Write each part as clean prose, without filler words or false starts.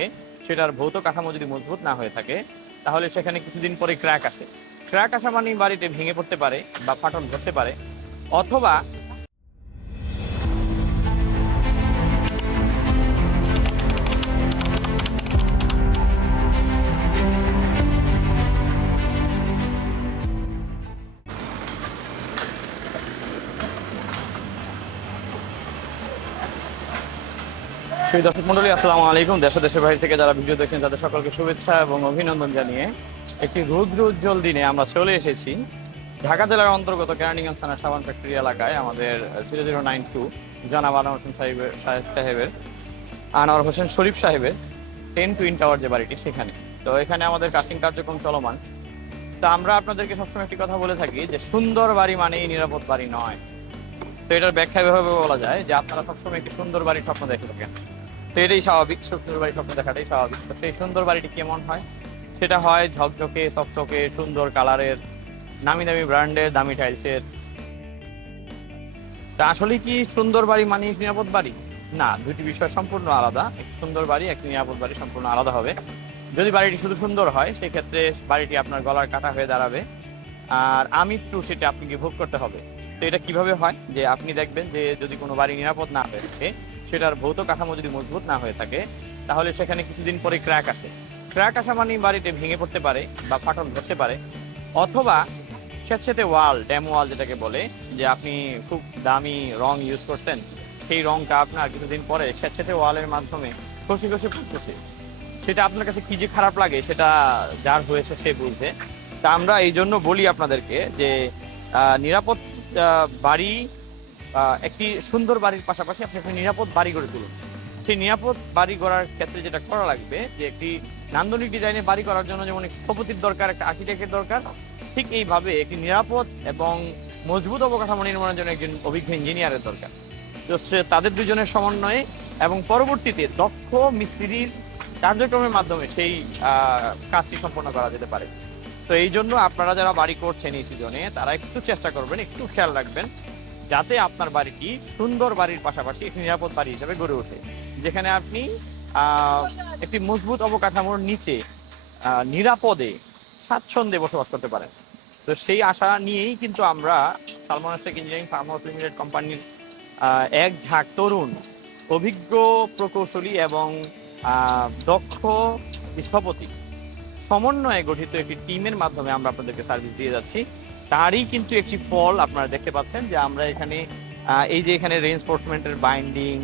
থাকে, সেটার ভৌত কাঠামো যদি মজবুত না হয়ে থাকে, তাহলে সেখানে কিছুদিন পরে ক্র্যাক আসে। ক্র্যাক আসা মানে বাড়িতে ভেঙে পড়তে পারে বা ফাটল ধরতে পারে, অথবা সেই দর্শক মন্ডলী, আসসালামু আলাইকুম। দেশ ও দেশের বাইরে থেকে যারা ভিডিও দেখছেন তাদের সকলকে শুভেচ্ছা এবং অভিনন্দন জানিয়ে একটি রৌদ্র উজ্জ্বল দিনে আমরা চলে এসেছি ঢাকা জেলার অন্তর্গত কেরানীগঞ্জ থানার সাবান ফ্যাক্টরি এলাকায় আমাদের 0092 জনাব আনোয়ার হোসেন সাহেবের আনোয়ার হোসেন শরীফ সাহেবের 10 টুইন টাওয়ার যে বাড়িটি, সেখানে। তো এখানে আমাদের কাস্টিং কার্যক্রম চলমান। তো আমরা আপনাদেরকে সবসময় একটি কথা বলে থাকি যে সুন্দর বাড়ি মানেই নিরাপদ বাড়ি নয়। তো এটার ব্যাখ্যা এভাবে বলা যায় যে আপনারা সবসময় একটি সুন্দর বাড়ির স্বপ্ন দেখে থাকেন। তো এটাই স্বাভাবিক, সুন্দর বাড়ির স্বপ্ন দেখাটাই স্বাভাবিক। তো সেই সুন্দর বাড়িটি কেমন হয়? সেটা হয় ঝকঝকে তকতকে সুন্দর কালারের, নামি দামি ব্র্যান্ডের, দামি টাইলসের। তা আসলে কি সুন্দর বাড়ি মানে নিরাপদ বাড়ি? না, দুটি বিষয় সম্পূর্ণ আলাদা। একটি সুন্দর বাড়ি, একটি নিরাপদ বাড়ি সম্পূর্ণ আলাদা হবে। যদি বাড়িটি শুধু সুন্দর হয়, সেক্ষেত্রে বাড়িটি আপনার গলার কাটা হয়ে দাঁড়াবে, আর আমৃত্যু সেটা আপনাকে ভোগ করতে হবে। তো এটা কিভাবে হয়? যে আপনি দেখবেন যে যদি কোনো বাড়ি নিরাপদ না হয়ে থাকে, সেটার ভৌত কাঠামো যদি মজবুত না হয়ে থাকে, তাহলে সেখানে কিছুদিন পরে ক্র্যাক আসে। ক্র্যাক আসা মানে বাড়িতে ভেঙে পড়তে পারে বা ফাটল ধরতে পারে, অথবা স্যাঁতস্যাঁতে ওয়াল, ড্যাম ওয়াল যেটাকে বলে, যে আপনি খুব দামি রং ইউজ করছেন, সেই রংটা আপনার কিছুদিন পরে স্যাঁতস্যাঁতে ওয়ালের মাধ্যমে খসে খসে পড়তেছে। সেটা আপনার কাছে কি যে খারাপ লাগে, সেটা যার হয়েছে সে বুঝে। তা আমরা এই জন্য বলি আপনাদেরকে যে নিরাপদ বাড়ি, একটি সুন্দর বাড়ির পাশাপাশি আপনি একটা নিরাপদ বাড়ি গড়ে তুলুন। সেই নিরাপদ বাড়ি গড়ার ক্ষেত্রে যেটা করা লাগবে, যে একটি নান্দনিক ডিজাইনে বাড়ি করার জন্য যেমন স্থপতির দরকার, একটা আর্কিটেক্টের দরকার, ঠিক এইভাবে একটি নিরাপদ এবং মজবুত অবকাঠামো নির্মাণের জন্য একজন অভিজ্ঞ ইঞ্জিনিয়ারের দরকার। তো তাদের দুজনের সমন্বয়ে এবং পরবর্তীতে দক্ষ মিস্ত্রির কার্যক্রমের মাধ্যমে সেই কাজটি সম্পন্ন করা যেতে পারে। তো এই জন্য আপনারা যারা বাড়ি করছেন এই সিজনে, তারা একটু চেষ্টা করবেন, একটু খেয়াল রাখবেন, যাতে আপনার বাড়িটি সুন্দর বাড়ির পাশাপাশি একটি নিরাপদ বাড়ি হিসেবে গড়ে ওঠে, যেখানে আপনি একটি মজবুত অবকাঠামোর নিচে নিরাপদে স্বাচ্ছন্দ্যে বসবাস করতে পারেন। তো সেই আশা নিয়েই কিন্তু আমরা Salman take engineering farm house limited কোম্পানির এক ঝাঁক তরুণ, অভিজ্ঞ প্রকৌশলী এবং দক্ষ স্থপতি সমন্বয়ে গঠিত একটি টিমের মাধ্যমে আমরা আপনাদেরকে সার্ভিস দিয়ে যাচ্ছি। তারই কিন্তু একটি ফল আপনারা দেখতে পাচ্ছেন, যে আমরা এখানে এই যে এখানে রেইনফোর্সমেন্টের বাইন্ডিং,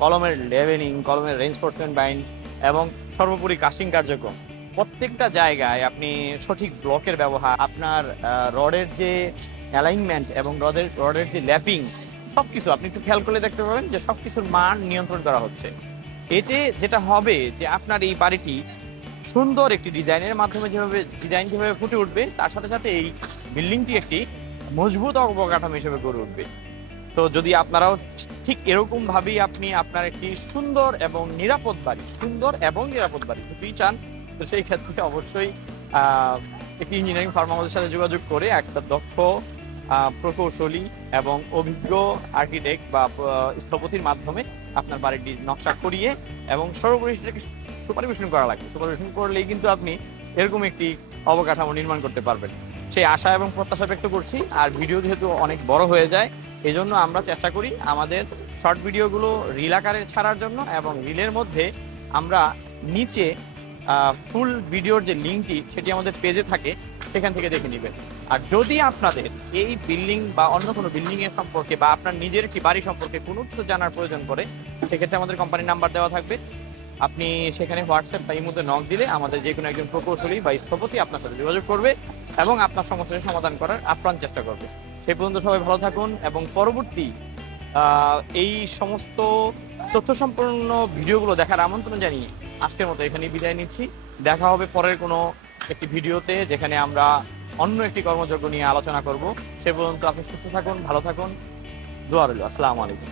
কলমের লেভেলিং, কলমের রেইনফোর্সমেন্ট বাইন্ড এবং সর্বোপরি কাস্টিং কার্যক্রম, প্রত্যেকটা জায়গায় আপনি সঠিক ব্লকের ব্যবহার, আপনার রডের যে অ্যালাইনমেন্ট এবং রডের যে ল্যাপিং, সবকিছু আপনি একটু খেয়াল করলে দেখতে পাবেন যে সবকিছুর মান নিয়ন্ত্রণ করা হচ্ছে। এতে যেটা হবে যে আপনার এই বাড়িটি সুন্দর একটি ডিজাইনের মাধ্যমে যেভাবে ফুটে উঠবে, তার সাথে সাথে এই বিল্ডিংটি একটি মজবুত অবকাঠামো হিসেবে গড়ে উঠবে। তো যদি আপনারাও ঠিক এরকম ভাবেই আপনি আপনার একটি সুন্দর এবং নিরাপদ বাড়ি দুটোই চান, তো সেই ক্ষেত্রে অবশ্যই একটি ইঞ্জিনিয়ারিং ফার্ম আমাদের সাথে যোগাযোগ করে একটা দক্ষ প্রকৌশলী এবং অভিজ্ঞ আর্কিটেক্ট বা স্থপতির মাধ্যমে আপনার বাড়িটি নকশা করিয়ে এবং সর্বোপরি সেটাকে সুপারভিশন করা লাগবে। সুপারভিশন করলেই কিন্তু আপনি এরকম একটি অবকাঠামো নির্মাণ করতে পারবেন, সেই আশা এবং প্রত্যাশা ব্যক্ত করছি। আর ভিডিও যেহেতু অনেক বড় হয়ে যায়, এই জন্য আমরা চেষ্টা করি আমাদের শর্ট ভিডিওগুলো রিল আকারে ছাড়ার জন্য, এবং রিলের মধ্যে আমরা নিচে ফুল ভিডিওর যে লিঙ্কটি, সেটি আমাদের পেজে থাকে, সেখান থেকে দেখে নেবেন। আর যদি আপনাদের এই বিল্ডিং বা অন্য কোনো বিল্ডিং এর সম্পর্কে বা আপনার নিজের একটি বাড়ি সম্পর্কে কোনো কিছু জানার প্রয়োজন পড়ে, সেক্ষেত্রে আমাদের কোম্পানির নাম্বার দেওয়া থাকবে। আপনি সেখানে হোয়াটসঅ্যাপ বা ইমোতে নক দিলে আমাদের যে কোনো একজন প্রকৌশলী বা স্থপতি আপনার সাথে যোগাযোগ করবে এবং আপনার সমস্যার সমাধান করার আপ্রাণ চেষ্টা করবে। সেই পর্যন্ত সবাই ভালো থাকুন, এবং পরবর্তী এই সমস্ত তথ্য সম্পন্ন ভিডিওগুলো দেখার আমন্ত্রণ জানিয়ে আজকের মতো এখানেই বিদায় নিচ্ছি। দেখা হবে পরের কোনো একটি ভিডিওতে, যেখানে আমরা অন্য একটি কর্মযজ্ঞ নিয়ে আলোচনা করব। সে পর্যন্ত আপনি সুস্থ থাকুন, ভালো থাকুন, দোয়া রইল। আসসালামু আলাইকুম।